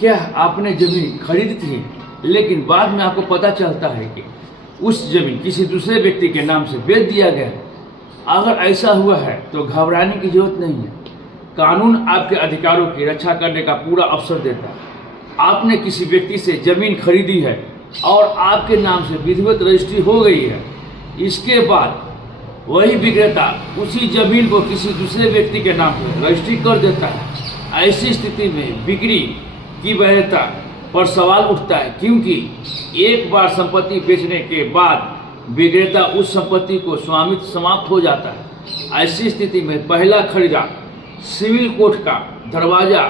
क्या आपने जमीन खरीदी थी लेकिन बाद में आपको पता चलता है कि उस जमीन किसी दूसरे व्यक्ति के नाम से बेच दिया गया है? अगर ऐसा हुआ है तो घबराने की जरूरत नहीं है। कानून आपके अधिकारों की रक्षा करने का पूरा अवसर देता है। आपने किसी व्यक्ति से जमीन खरीदी है और आपके नाम से विधिवत रजिस्ट्री हो गई है। इसके बाद वही विक्रेता उसी जमीन को किसी दूसरे व्यक्ति के नाम पर रजिस्ट्री कर देता है। ऐसी स्थिति में बिक्री की वैधता पर सवाल उठता है, क्योंकि एक बार संपत्ति बेचने के बाद विक्रेता उस संपत्ति को स्वामित्व समाप्त हो जाता है। ऐसी स्थिति में पहला खरीदार सिविल कोर्ट का दरवाजा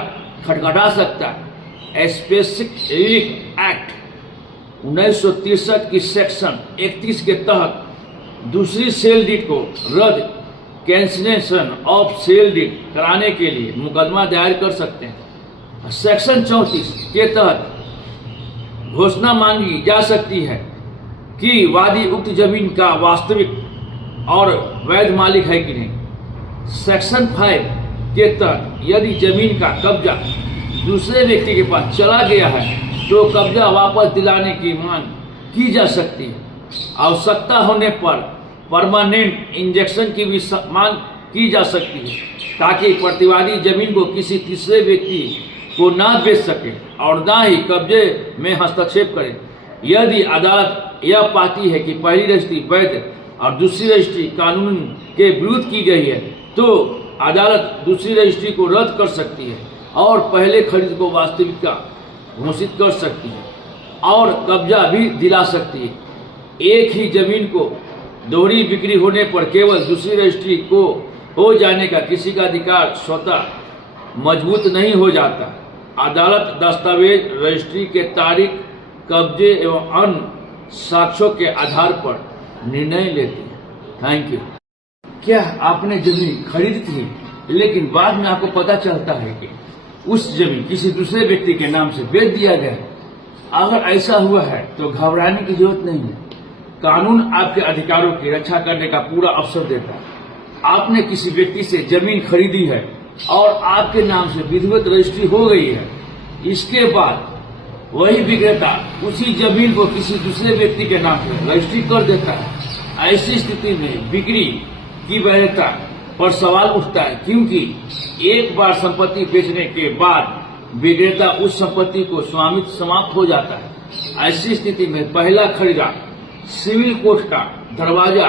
खटखटा सकता है। स्पेसिफिक रिलीफ एक्ट 1963 की सेक्शन 31 के तहत दूसरी सेल डीड को रद्द कैंसिलेशन ऑफ सेल डीड कराने के लिए मुकदमा दायर कर सकते हैं। सेक्शन 34 के तहत घोषणा मांगी जा सकती है कि वादी उक्त जमीन का वास्तविक और वैध मालिक है कि नहीं। सेक्शन 5 के तहत यदि जमीन का कब्जा दूसरे व्यक्ति के पास चला गया है तो कब्जा वापस दिलाने की मांग की जा सकती है। आवश्यकता होने पर परमानेंट इंजेक्शन की भी मांग की जा सकती है, ताकि प्रतिवादी जमीन को किसी तीसरे व्यक्ति को ना बेच सके और ना ही कब्जे में हस्तक्षेप करे। यदि अदालत यह पाती है कि पहली रजिस्ट्री वैध और दूसरी रजिस्ट्री कानून के विरुद्ध की गई है, तो अदालत दूसरी रजिस्ट्री को रद्द कर सकती है और पहले खरीद को वास्तविकता घोषित कर सकती है और कब्जा भी दिला सकती है। एक ही जमीन को दोहरी बिक्री होने पर केवल दूसरी रजिस्ट्री को हो जाने का किसी का अधिकार स्वतः मजबूत नहीं हो जाता। अदालत दस्तावेज, रजिस्ट्री के तारीख, कब्जे एवं अन्य साक्ष्यों के आधार पर निर्णय लेती है। Thank you. क्या आपने जमीन खरीदी थी लेकिन बाद में आपको पता चलता है कि उस जमीन किसी दूसरे व्यक्ति के नाम से बेच दिया गया है? अगर ऐसा हुआ है तो घबराने की जरूरत नहीं है। कानून आपके अधिकारों की रक्षा करने का पूरा अवसर देता है। आपने किसी व्यक्ति से जमीन खरीदी है और आपके नाम से विधिवत रजिस्ट्री हो गई है। इसके बाद वही विक्रेता उसी जमीन को किसी दूसरे व्यक्ति के नाम पर रजिस्ट्री कर देता है। ऐसी स्थिति में बिक्री की वैधता पर सवाल उठता है, क्योंकि एक बार संपत्ति बेचने के बाद विक्रेता उस संपत्ति को स्वामित्व समाप्त हो जाता है। ऐसी स्थिति में पहला खरीदार सिविल कोर्ट का दरवाजा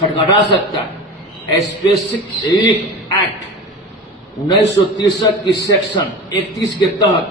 खटखटा सकता है। स्पेसिफिक रिलीफ एक्ट 1963 की सेक्शन 31 के तहत